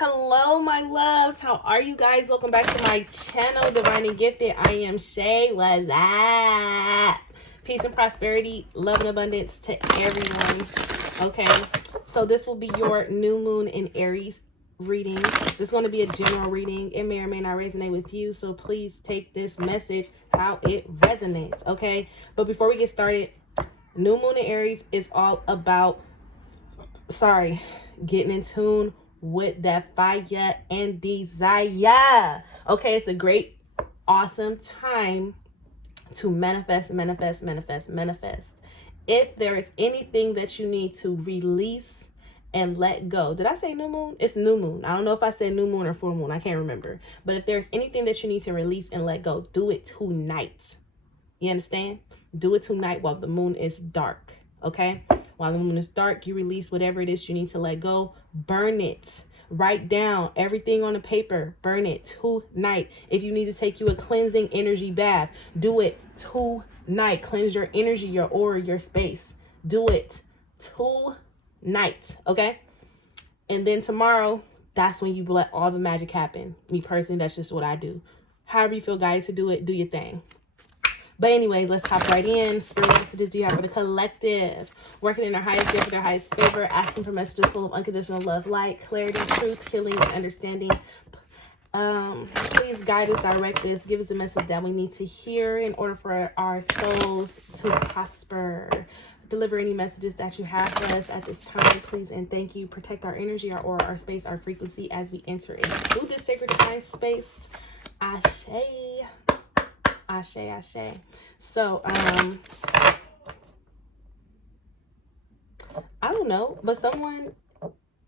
Hello, my loves. How are you guys? Welcome back to my channel, Divinely Gifted. I am Shay. What's up? Peace and prosperity, love and abundance to everyone. Okay, so this will be your new moon in Aries reading. This is going to be a general reading. It may or may not resonate with you, so please take this message how it resonates. Okay, but before we get started, new moon in Aries is all about getting in tune with that fire and desire. Okay, it's a great, awesome time to manifest. If there is anything that you need to release and let go. Did I say new moon? It's new moon. I don't know if I said new moon or full moon. I can't remember. But if there's anything that you need to release and let go, do it tonight. You understand? Do it tonight while the moon is dark. Okay? While the moon is dark, you release whatever it is you need to let go. Burn it. Write down everything on the paper. Burn it tonight. If you need to take you a cleansing energy bath, do it tonight. Cleanse your energy, your aura, your space. Do it tonight. Okay? And then tomorrow, that's when you let all the magic happen. Me personally, that's just what I do. However you feel guided to do it, do your thing. But anyways, let's hop right in. Spirit messages do you have for the collective? Working in their highest gift, their highest favor, asking for messages full of unconditional love, light, clarity, truth, healing, and understanding. Please guide us, direct us, give us the message that we need to hear in order for our souls to prosper. Deliver any messages that you have for us at this time, please and thank you. Protect our energy, our aura, our space, our frequency as we enter into this sacred divine space. Ashe. Ashe. So, I don't know, but someone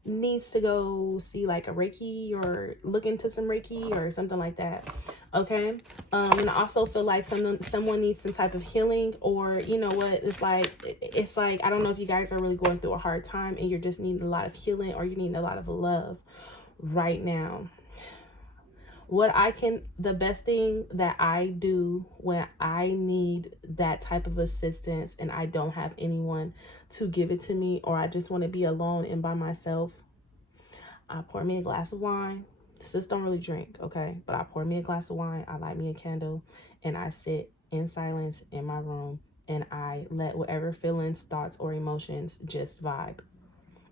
needs to go see like a Reiki or look into some Reiki or something like that. Okay. And I also feel like someone needs some type of healing, or you know what, it's like I don't know if you guys are really going through a hard time and you're just needing a lot of healing, or you need a lot of love right now. The best thing that I do when I need that type of assistance and I don't have anyone to give it to me, or I just want to be alone and by myself, I pour me a glass of wine. Sis don't really drink, okay? But I pour me a glass of wine, I light me a candle, and I sit in silence in my room, and I let whatever feelings, thoughts, or emotions just vibe.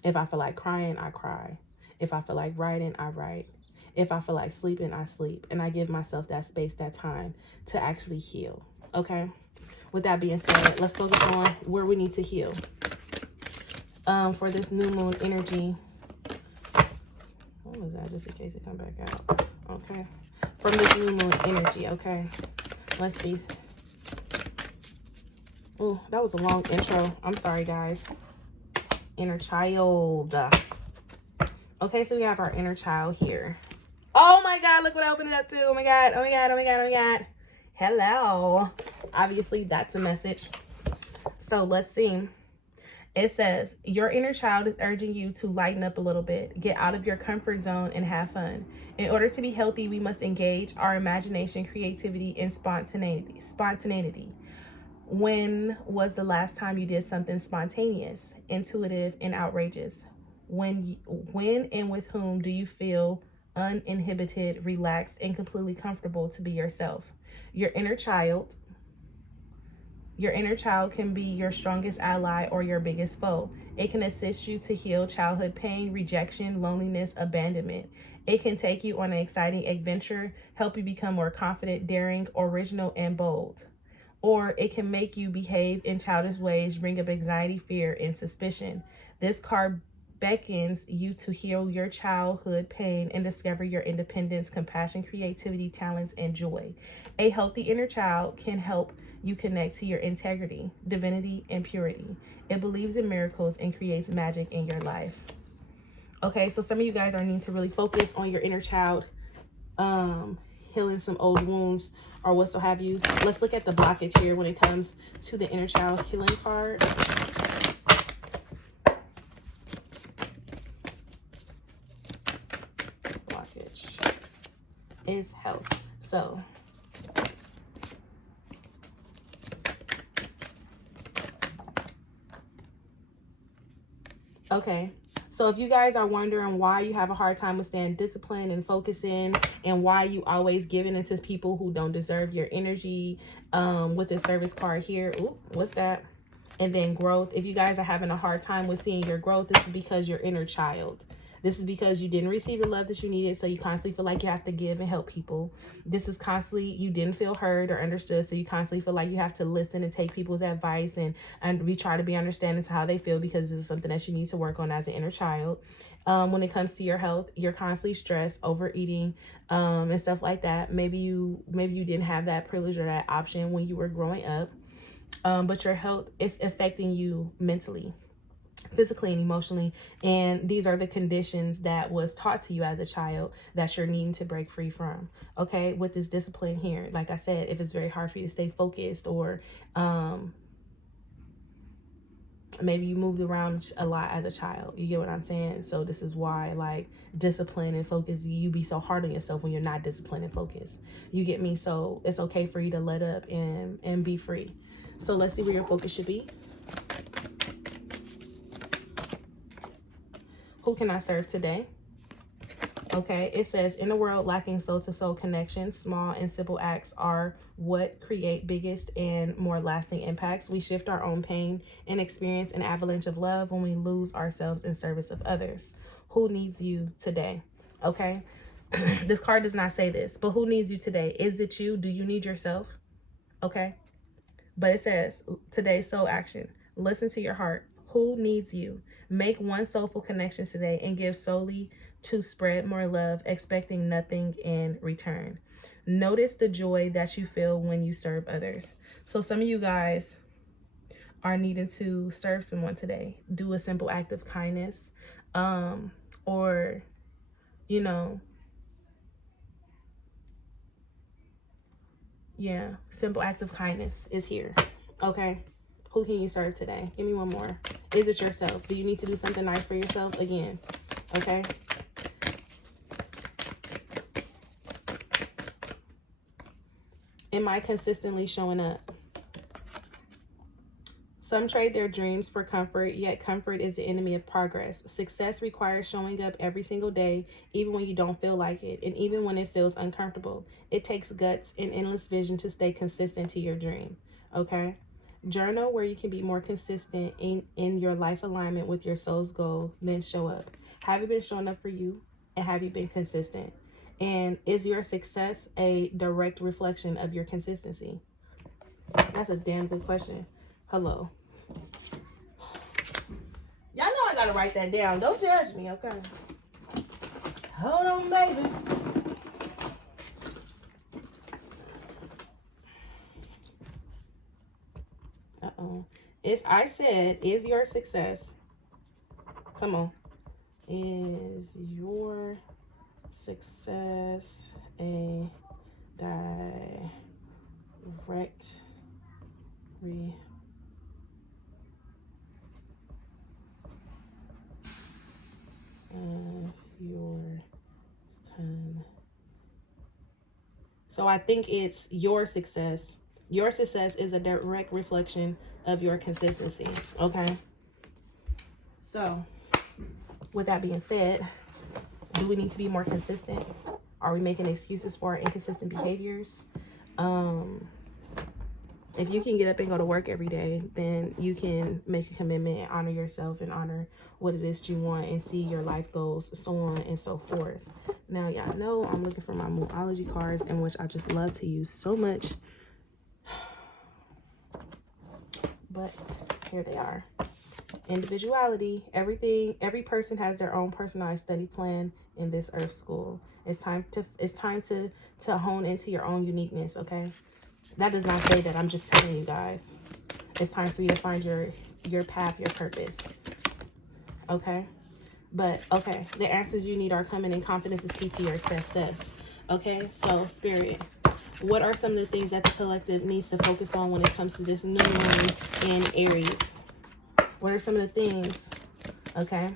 If I feel like crying, I cry. If I feel like writing, I write. If I feel like sleeping, I sleep. And I give myself that space, that time to actually heal. Okay? With that being said, let's focus on where we need to heal. For this new moon energy. What was that? Just in case it come back out. Okay. From this new moon energy. Okay. Let's see. Oh, that was a long intro. I'm sorry, guys. Inner child. Okay, so we have our inner child here. Oh my God, look what I opened it up to. Oh my God. Hello. Obviously, that's a message. So let's see. It says, your inner child is urging you to lighten up a little bit, get out of your comfort zone and have fun. In order to be healthy, we must engage our imagination, creativity, and spontaneity. When was the last time you did something spontaneous, intuitive, and outrageous? When and with whom do you feel uninhibited, relaxed, and completely comfortable to be yourself? Your inner child can be your strongest ally or your biggest foe. It can assist you to heal childhood pain, rejection, loneliness, abandonment. It can take you on an exciting adventure, help you become more confident, daring, original, and bold. Or it can make you behave in childish ways, bring up anxiety, fear, and suspicion. This card beckons you to heal your childhood pain and discover your independence, compassion, creativity, talents, and joy. A healthy inner child can help you connect to your integrity, divinity, and purity. It believes in miracles and creates magic in your life. Okay, so some of you guys are needing to really focus on your inner child, healing some old wounds or what so have you. Let's look at the blockage here when it comes to the inner child healing card. Blockage is health. So okay, So if you guys are wondering why you have a hard time with staying disciplined and focusing, and why you always giving into people who don't deserve your energy, with this service card here, ooh, what's that? And then growth. If you guys are having a hard time with seeing your growth, this is because your inner child. This is because you didn't receive the love that you needed, so you constantly feel like you have to give and help people. This is constantly, you didn't feel heard or understood, so you constantly feel like you have to listen and take people's advice, and we try to be understanding to how they feel, because this is something that you need to work on as an inner child. When it comes to your health, you're constantly stressed, overeating, and stuff like that. Maybe you didn't have that privilege or that option when you were growing up, but your health is affecting you mentally, physically, and emotionally, and these are the conditions that was taught to you as a child that you're needing to break free from. Okay, with this discipline here, like I said, if it's very hard for you to stay focused, or maybe you moved around a lot as a child, you get what I'm saying? So this is why, like, discipline and focus, you be so hard on yourself when you're not disciplined and focused, you get me? So it's okay for you to let up and be free. So let's see where your focus should be. Who can I serve today? Okay, it says, in a world lacking soul-to-soul connection, small and simple acts are what create biggest and more lasting impacts. We shift our own pain and experience an avalanche of love when we lose ourselves in service of others. Who needs you today? Okay, this card does not say this, but who needs you today? Is it you? Do you need yourself? Okay, but it says, today's soul action. Listen to your heart. Who needs you? Make one soulful connection today and give solely to spread more love, expecting nothing in return. Notice the joy that you feel when you serve others. So some of you guys are needing to serve someone today. Do a simple act of kindness, or, you know, yeah, simple act of kindness is here. Okay. Who can you serve today? Give me one more. Is it yourself? Do you need to do something nice for yourself again? Okay. Am I consistently showing up? Some trade their dreams for comfort, yet comfort is the enemy of progress. Success requires showing up every single day, even when you don't feel like it, and even when it feels uncomfortable. It takes guts and endless vision to stay consistent to your dream. Okay. Journal where you can be more consistent in your life alignment with your soul's goal, then show up. Have you been showing up for you, and have you been consistent? And is your success a direct reflection of your consistency? That's a damn good question. Hello. Y'all know I gotta write that down. Don't judge me, okay? Hold on, baby. I said, is your success, come on, is your success a direct your so I think it's your success. Your success is a direct reflection of your consistency. Okay. So with that being said, do we need to be more consistent? Are we making excuses for our inconsistent behaviors? If you can get up and go to work every day, then you can make a commitment and honor yourself and honor what it is you want and see your life goals, so on and so forth. Now, y'all know I'm looking for my Moonology cards, in which I just love to use so much. But here they are. Individuality. Every person has their own personalized study plan in this earth school. It's time to hone into your own uniqueness, okay? That does not say that. I'm just telling you guys. It's time for you to find your path, your purpose. Okay? But, okay, the answers you need are coming, and confidence is key to your success. Okay? So, Spirit, what are some of the things that the collective needs to focus on when it comes to this new moon in Aries? What are some of the things, okay?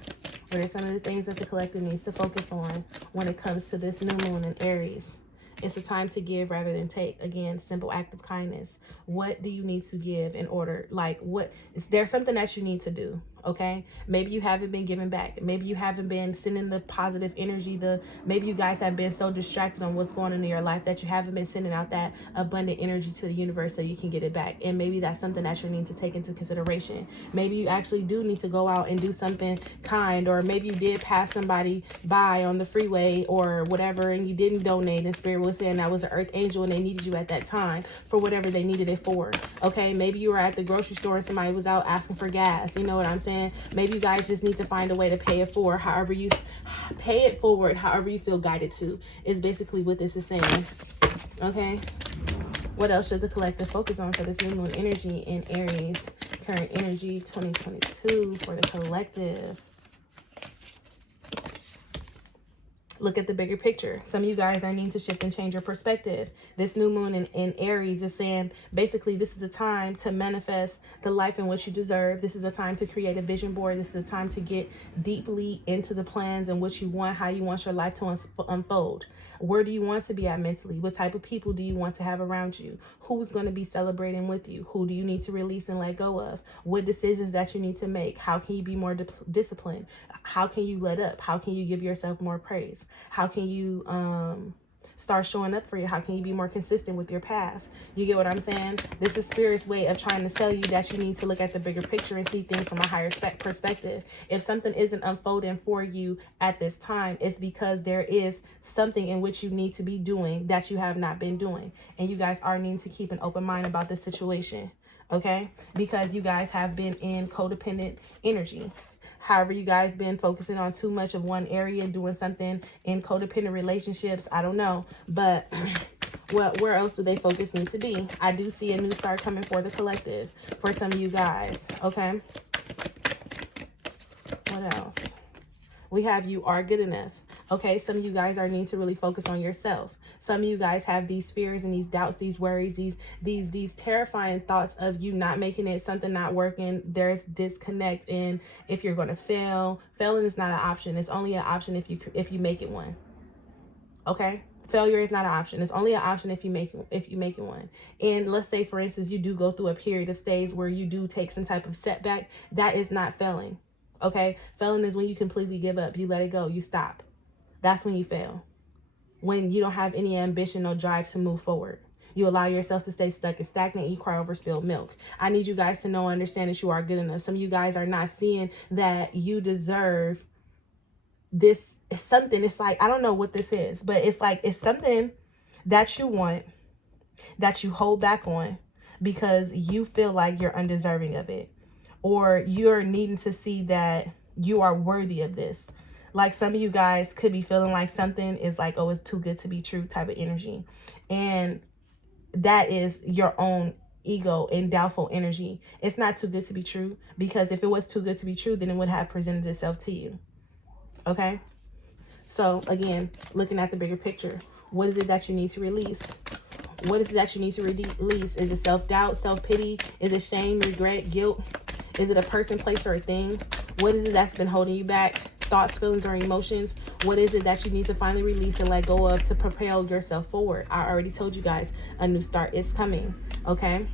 What are some of the things that the collective needs to focus on when it comes to this new moon in Aries? It's a time to give rather than take. Again, simple act of kindness. What do you need to give in order? Like, what is there something that you need to do? Okay, maybe you haven't been giving back. Maybe you haven't been sending the positive energy. Maybe you guys have been so distracted on what's going on in your life that you haven't been sending out that abundant energy to the universe so you can get it back. And maybe that's something that you need to take into consideration. Maybe you actually do need to go out and do something kind, or maybe you did pass somebody by on the freeway or whatever and you didn't donate, and spirit was saying that was an earth angel and they needed you at that time for whatever they needed it for. Okay, maybe you were at the grocery store and somebody was out asking for gas. You know what I'm saying? Maybe you guys just need to find a way to pay it forward. However you pay it forward, however you feel guided to, is basically what this is saying. Okay, what else should the collective focus on for this new moon energy in Aries? Current energy 2022 for the collective. Look at the bigger picture. Some of you guys are needing to shift and change your perspective. This new moon in Aries is saying, basically, this is a time to manifest the life in which you deserve. This is a time to create a vision board. This is a time to get deeply into the plans and what you want, how you want your life to unfold. Where do you want to be at mentally? What type of people do you want to have around you? Who's going to be celebrating with you? Who do you need to release and let go of? What decisions that you need to make? How can you be more disciplined? How can you let up? How can you give yourself more praise? How can you start showing up for you? How can you be more consistent with your path? You get what I'm saying? This is Spirit's way of trying to tell you that you need to look at the bigger picture and see things from a higher perspective. If something isn't unfolding for you at this time, it's because there is something in which you need to be doing that you have not been doing. And you guys are needing to keep an open mind about this situation. Okay? Because you guys have been in codependent energy. However, you guys been focusing on too much of one area, doing something in codependent relationships. I don't know. But where else do they focus need to be? I do see a new start coming for the collective for some of you guys. Okay. What else? We have you are good enough. Okay. Some of you guys are needing to really focus on yourself. Some of you guys have these fears and these doubts, these worries, these terrifying thoughts of you not making it, something not working. There's disconnect in if you're going to fail. Failing is not an option. It's only an option if you make it one. Okay? Failure is not an option. It's only an option if you make it one. And let's say, for instance, you do go through a period of stays where you do take some type of setback. That is not failing. Okay? Failing is when you completely give up. You let it go. You stop. That's when you fail. When you don't have any ambition or drive to move forward. You allow yourself to stay stuck and stagnant. You cry over spilled milk. I need you guys to know and understand that you are good enough. Some of you guys are not seeing that you deserve this. It's something. It's like, I don't know what this is, but it's like, it's something that you want, that you hold back on because you feel like you're undeserving of it. Or you're needing to see that you are worthy of this. Like some of you guys could be feeling like something is like, oh, it's too good to be true type of energy. And that is your own ego and doubtful energy. It's not too good to be true, because if it was too good to be true, then it would have presented itself to you. Okay? So again, looking at the bigger picture, what is it that you need to release? What is it that you need to release? Is it self-doubt, self-pity? Is it shame, regret, guilt? Is it a person, place, or a thing? What is it that's been holding you back? Thoughts, feelings, or emotions? What is it that you need to finally release and let go of to propel yourself forward? I already told you guys, a new start is coming. Okay?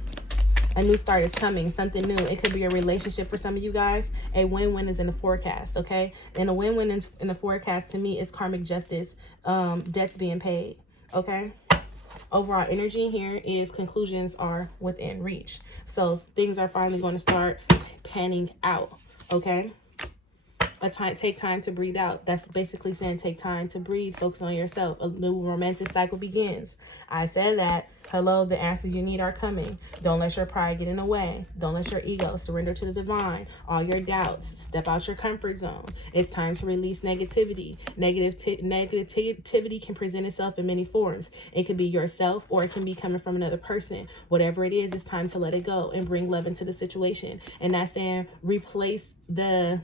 A new start is coming. Something new. It could be a relationship for some of you guys. A win-win is in the forecast. Okay? And a win-win in the forecast to me is karmic justice. Debts being paid. Okay? Overall energy here is conclusions are within reach. So things are finally going to start panning out. Okay? Take time to breathe out. That's basically saying take time to breathe. Focus on yourself. A new romantic cycle begins. I said that. Hello, the answers you need are coming. Don't let your pride get in the way. Don't let your ego surrender to the divine. All your doubts. Step out your comfort zone. It's time to release negativity. Negativity can present itself in many forms. It can be yourself, or it can be coming from another person. Whatever it is, it's time to let it go and bring love into the situation. And that's saying replace the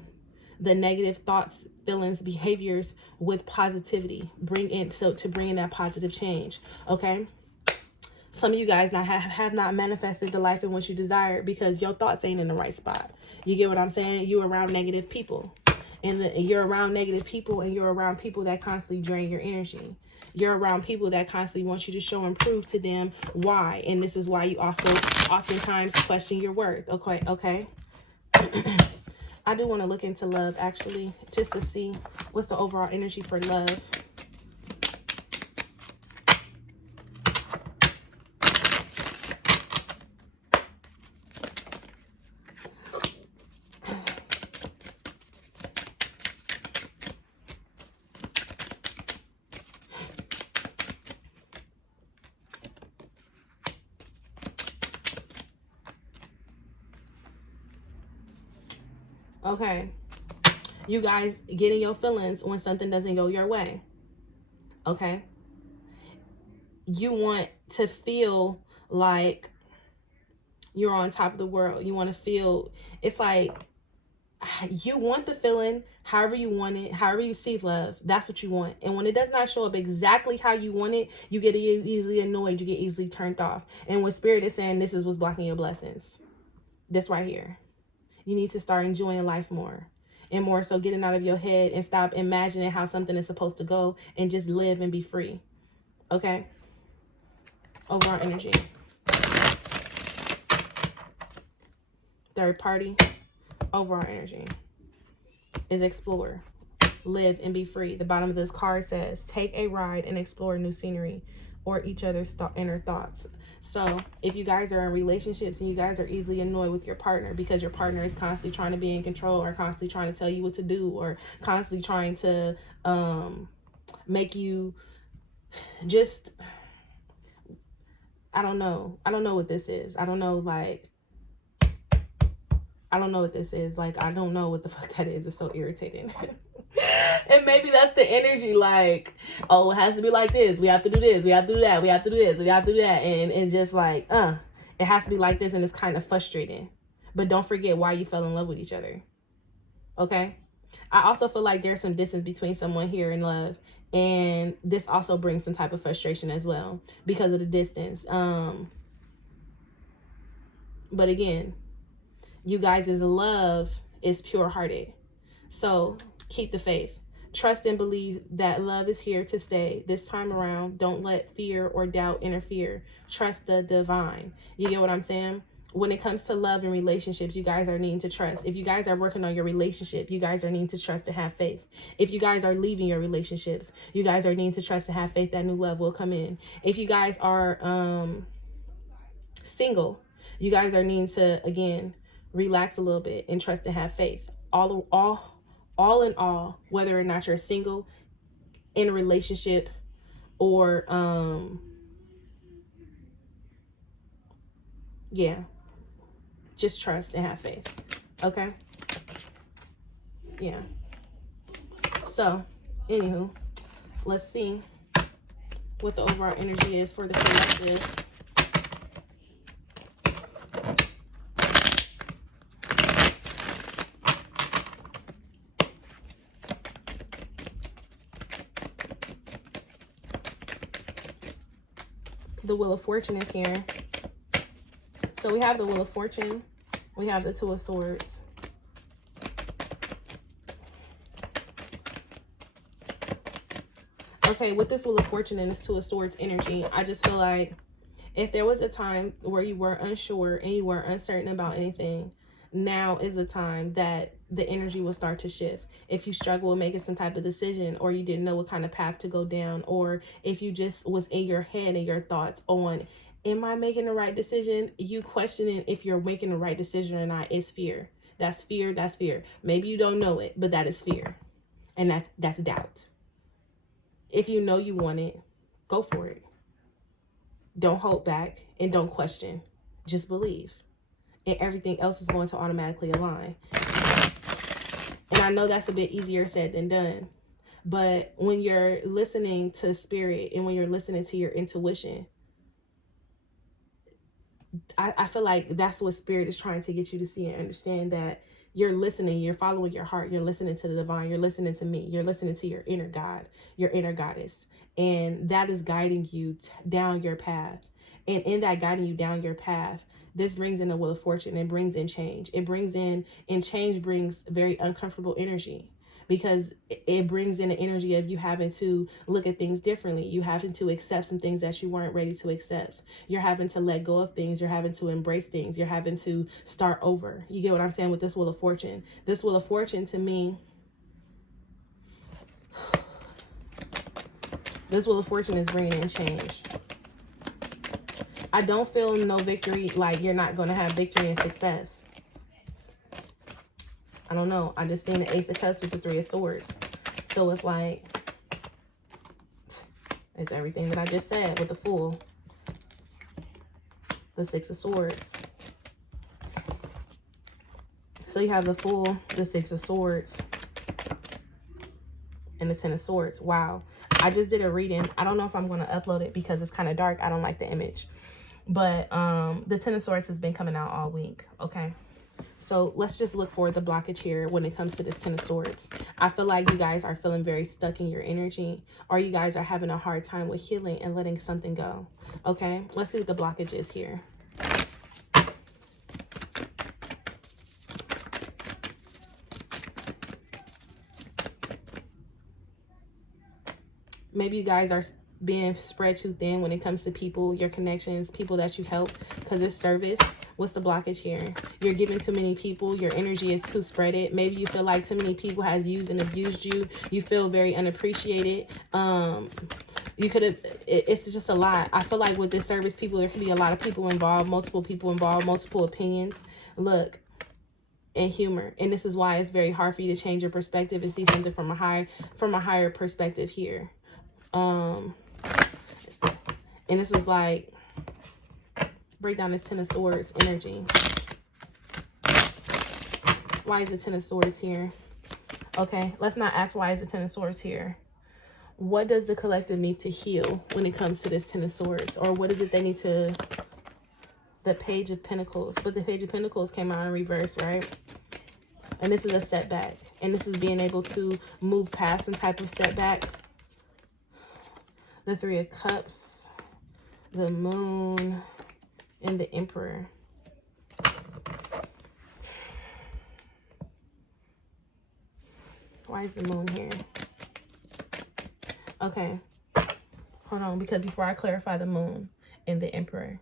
negative thoughts, feelings, behaviors with positivity. Bring in that positive change. Okay? Some of you guys have not manifested the life in which you desire because your thoughts ain't in the right spot. You get what I'm saying? You're around negative people. And you're around negative people, and you're around people that constantly drain your energy. You're around people that constantly want you to show and prove to them why. And this is why you also oftentimes question your worth. Okay? I do want to look into love, actually, just to see what's the overall energy for love. Okay. You guys getting your feelings when something doesn't go your way. Okay. You want to feel like you're on top of the world. You want to feel, it's like, you want the feeling however you want it, however you see love. That's what you want. And when it does not show up exactly how you want it, you get easily annoyed. You get easily turned off. And what Spirit is saying, this is what's blocking your blessings. This right here. You need to start enjoying life more. And more so getting out of your head and stop imagining how something is supposed to go and just live and be free. Okay? Overall energy. Third party. Overall energy is explore, live, and be free. The bottom of this card says, take a ride and explore new scenery or each other's inner thoughts. So if you guys are in relationships and you guys are easily annoyed with your partner because your partner is constantly trying to be in control or constantly trying to tell you what to do or constantly trying to make you just, I don't know what this is. I don't know what this is. Like, I don't know what the fuck that is. It's so irritating. And maybe that's the energy, like, oh, it has to be like this. We have to do this. We have to do that. We have to do this. We have to do that. And just like, it has to be like this. And it's kind of frustrating. But don't forget why you fell in love with each other. Okay? I also feel like there's some distance between someone here in love. And this also brings some type of frustration as well because of the distance. But again, you guys' love is pure-hearted. So keep the faith. Trust and believe that love is here to stay. This time around, don't let fear or doubt interfere. Trust the divine. You get what I'm saying? When it comes to love and relationships, you guys are needing to trust. If you guys are working on your relationship, you guys are needing to trust and have faith. If you guys are leaving your relationships, you guys are needing to trust and have faith that new love will come in. If you guys are single, you guys are needing to, again, relax a little bit and trust and have faith. All in all, whether or not you're single, in a relationship, or just trust and have faith. Okay? Yeah. So, anywho, let's see what the overall energy is for the collective. The Wheel of Fortune is here. So we have the Wheel of Fortune. We have the Two of Swords. Okay, with this Wheel of Fortune and this Two of Swords energy, I just feel like if there was a time where you were unsure and you were uncertain about anything, now is the time that the energy will start to shift. If you struggle with making some type of decision, or you didn't know what kind of path to go down, or if you just was in your head and your thoughts on, am I making the right decision? You questioning if you're making the right decision or not is fear. That's fear. That's fear. Maybe you don't know it, but that is fear. And that's doubt. If you know you want it, go for it. Don't hold back and don't question. Just believe. And everything else is going to automatically align. And I know that's a bit easier said than done. But when you're listening to spirit and when you're listening to your intuition, I feel like that's what spirit is trying to get you to see and understand, that you're listening, you're following your heart, you're listening to the divine, you're listening to me, you're listening to your inner God, your inner goddess. And that is guiding you down your path. And in that guiding you down your path, this brings in the Wheel of Fortune and brings in change. It brings in, and change brings very uncomfortable energy. because it brings in the energy of you having to look at things differently. You having to accept some things that you weren't ready to accept. You're having to let go of things. You're having to embrace things. You're having to start over. You get what I'm saying with this Wheel of Fortune? This Wheel of Fortune, to me, this Wheel of Fortune is bringing in change. I don't feel no victory, like you're not going to have victory and success. I don't know. I just seen the Ace of Cups with the Three of Swords. So it's like, it's everything that I just said with the Fool. The Six of Swords. So you have the Fool, the Six of Swords, and the Ten of Swords. Wow. I just did a reading. I don't know if I'm going to upload it because it's kind of dark. I don't like the image. But the Ten of Swords has been coming out all week. Okay. So let's just look for the blockage here when it comes to this Ten of Swords. I feel like you guys are feeling very stuck in your energy, or you guys are having a hard time with healing and letting something go. Okay. Let's see what the blockage is here. Maybe you guys are being spread too thin when it comes to people, your connections, people that you help, because it's service. What's the blockage here? You're giving too many people. Your energy is too spreaded. Maybe you feel like too many people has used and abused you. You feel very unappreciated. You could have, it's just a lot. I feel like with this service people, there could be a lot of people involved, multiple people involved, multiple opinions. Look, and humor. And this is why it's very hard for you to change your perspective and see something from a higher perspective here. And this is like, break down this Ten of Swords energy. Why is the Ten of Swords here? Okay, let's not ask why is the Ten of Swords here. What does the collective need to heal when it comes to this Ten of Swords? Or what is it they need to... The Page of Pentacles. But the Page of Pentacles came out in reverse, right? And this is a setback. And this is being able to move past some type of setback. The Three of Cups, the Moon, and the Emperor. Why is the Moon here? Okay, hold on, because before I clarify the Moon and the Emperor,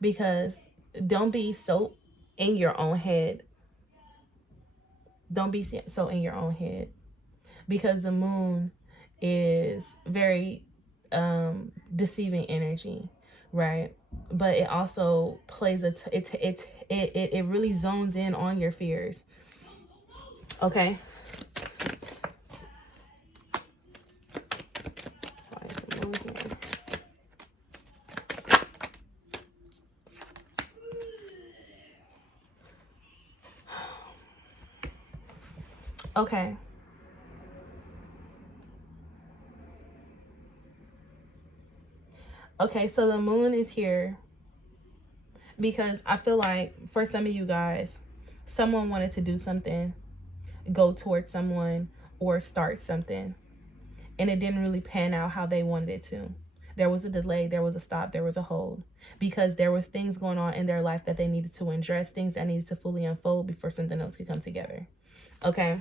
because don't be so in your own head. Don't be so in your own head, because the Moon is very deceiving energy, right? But it also plays it really zones in on your fears. Okay. Okay. Okay, so the Moon is here because I feel like for some of you guys, someone wanted to do something, go towards someone, or start something, and it didn't really pan out how they wanted it to. There was a delay, there was a stop, there was a hold, because there was things going on in their life that they needed to address, things that needed to fully unfold before something else could come together. Okay,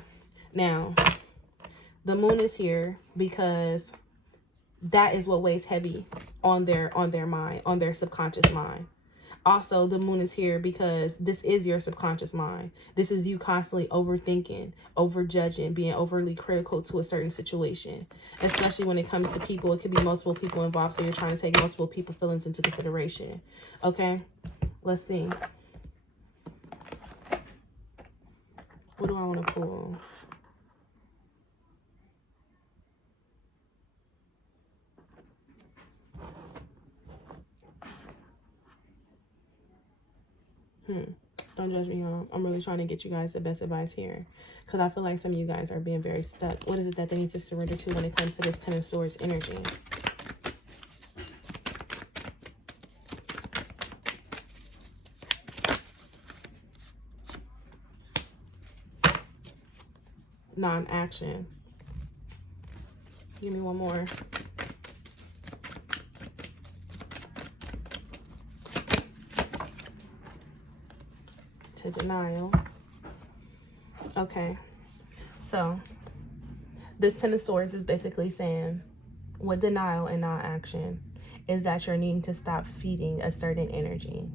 now the Moon is here because that is what weighs heavy on their mind, on their subconscious mind. Also, the Moon is here because this is your subconscious mind. This is you constantly overthinking, overjudging, being overly critical to a certain situation. Especially when it comes to people, it could be multiple people involved, so you're trying to take multiple people's feelings into consideration. Okay, let's see. What do I want to pull? Don't judge me, y'all. I'm really trying to get you guys the best advice here, because I feel like some of you guys are being very stuck. What is it that they need to surrender to when it comes to this Ten of Swords energy? Non-action. Give me one more. To denial. Okay, so This Ten of Swords is basically saying, with denial and non-action, is that you're needing to stop feeding a certain energy.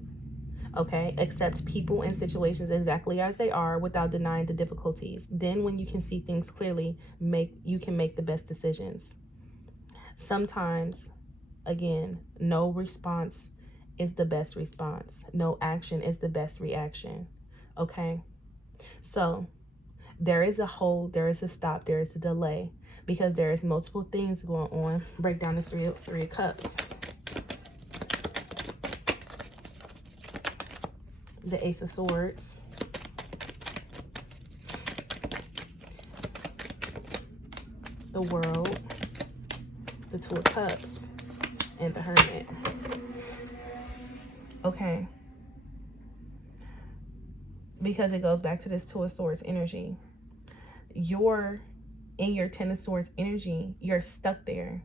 Okay, accept people and situations exactly as they are without denying the difficulties. Then when you can see things clearly, you can make the best decisions. Sometimes, again, no response is the best response. No action is the best reaction. Okay, so there is a hold, there is a stop, there is a delay, because there is multiple things going on. Break down this three of cups. The Ace of Swords. The World. The Two of Cups. And the Hermit. Okay. Because it goes back to this Two of Swords energy. In your Ten of Swords energy, you're stuck there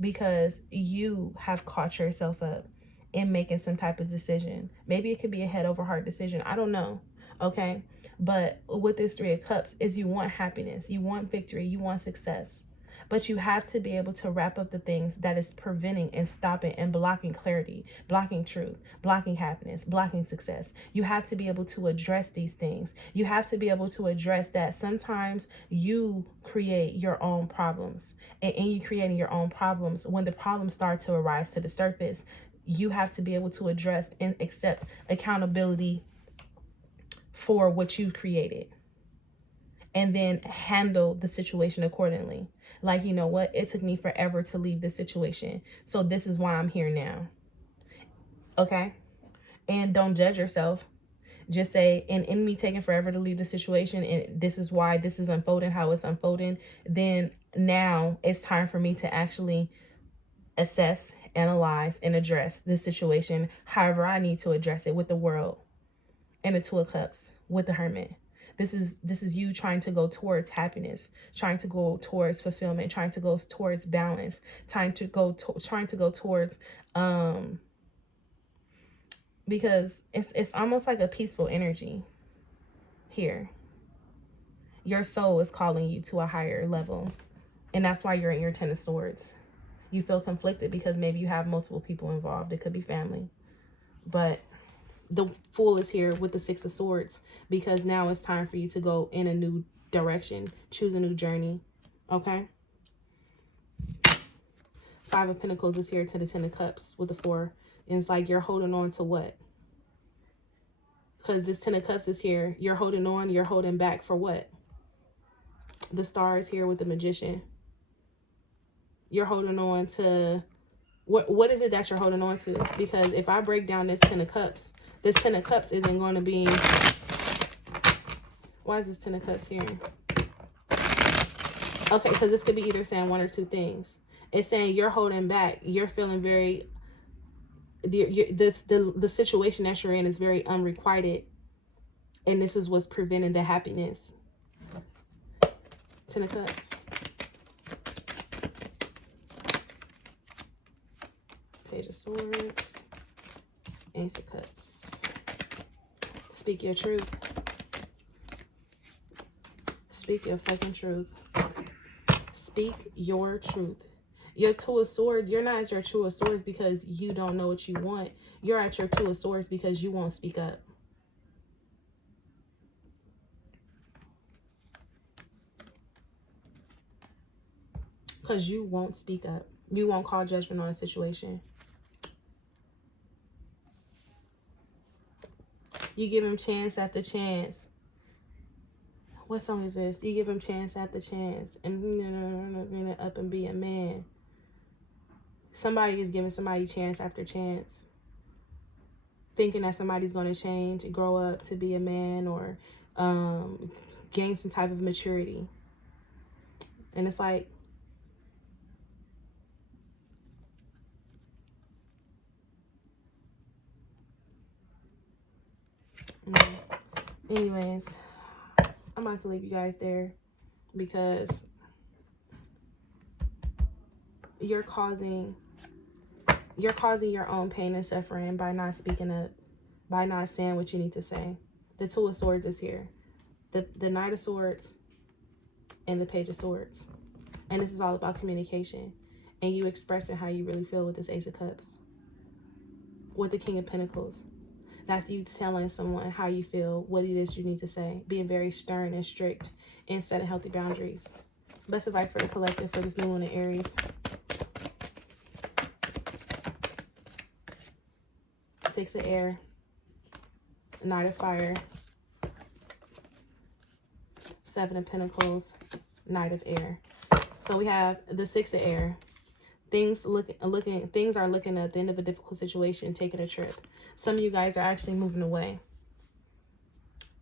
because you have caught yourself up in making some type of decision. Maybe it could be a head over heart decision. I don't know. Okay. But with this Three of Cups is you want happiness, you want victory, you want success. But you have to be able to wrap up the things that is preventing and stopping and blocking clarity, blocking truth, blocking happiness, blocking success. You have to be able to address these things. You have to be able to address that sometimes you create your own problems. And in you creating your own problems, when the problems start to arise to the surface, you have to be able to address and accept accountability for what you've created. And then handle the situation accordingly. Like, you know what? It took me forever to leave this situation. So this is why I'm here now. Okay? And don't judge yourself. Just say, and in me taking forever to leave the situation, and this is why this is unfolding, how it's unfolding, then now it's time for me to actually assess, analyze, and address this situation however I need to address it with the World and the Two of Cups with the Hermit. This is you trying to go towards happiness, trying to go towards fulfillment, trying to go towards balance, trying to go towards because it's almost like a peaceful energy here. Your soul is calling you to a higher level, and that's why you're in your Ten of Swords. You feel conflicted because maybe you have multiple people involved. It could be family. But the Fool is here with the Six of Swords because now it's time for you to go in a new direction. Choose a new journey. Okay? Five of Pentacles is here to the Ten of Cups with the Four. And it's like you're holding on to what? Because this Ten of Cups is here. You're holding on. You're holding back for what? The Star is here with the Magician. You're holding on to what is it that you're holding on to? Because if I break down this Ten of Cups, this Ten of Cups isn't going to be... Why is this Ten of Cups here? Okay, because this could be either saying one or two things. It's saying you're holding back. You're feeling very... The situation that you're in is very unrequited. And this is what's preventing the happiness. Ten of Cups. Page of Swords. Ace of Cups. Speak your truth. Speak your fucking truth. Speak your truth. Your Two of Swords, you're not at your Two of Swords because you don't know what you want. You're at your Two of Swords because you won't speak up. Because you won't speak up. You won't call judgment on a situation. You give him chance after chance. What song is this? You give him chance after chance. And up and be a man. Somebody is giving somebody chance after chance. Thinking that somebody's going to change, grow up to be a man, or gain some type of maturity. And it's like, anyways, I'm about to leave you guys there because you're causing your own pain and suffering by not speaking up, by not saying what you need to say. The Two of Swords is here. The Knight of Swords and the Page of Swords. And this is all about communication and you expressing how you really feel with this Ace of Cups. With the King of Pentacles. That's you telling someone how you feel, what it is you need to say. Being very stern and strict and setting healthy boundaries. Best advice for the collective for this new moon in Aries. Six of Air. Knight of Fire. Seven of Pentacles. Knight of Air. So we have the Six of Air. Things are looking at the end of a difficult situation, taking a trip. Some of you guys are actually moving away.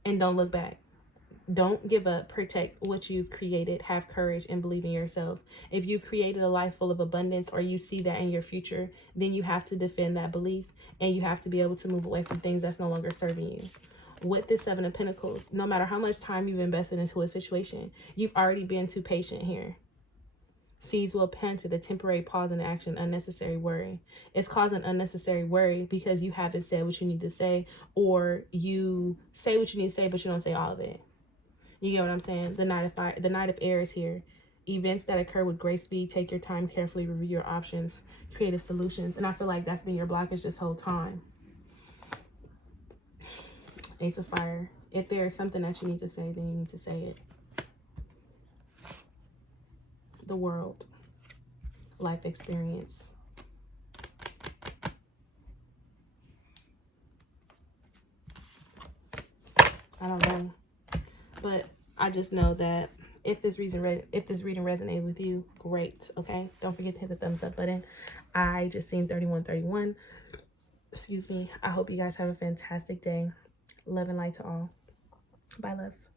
And don't look back. Don't give up. Protect what you've created. Have courage and believe in yourself. If you've created a life full of abundance or you see that in your future, then you have to defend that belief and you have to be able to move away from things that's no longer serving you. With this Seven of Pentacles, no matter how much time you've invested into a situation, you've already been too patient here. Seeds will append to the temporary pause in action, unnecessary worry. It's causing unnecessary worry because you haven't said what you need to say, or you say what you need to say, but you don't say all of it. You get what I'm saying? The Knight of Fire, the Knight of Air is here. Events that occur with great speed, take your time, carefully review your options, creative solutions. And I feel like that's been your blockage this whole time. Ace of Fire. If there is something that you need to say, then you need to say it. The World. Life experience. I don't know. But I just know that if this reading resonated with you, great. Okay. Don't forget to hit the thumbs up button. I just seen 3131. Excuse me. I hope you guys have a fantastic day. Love and light to all. Bye, loves.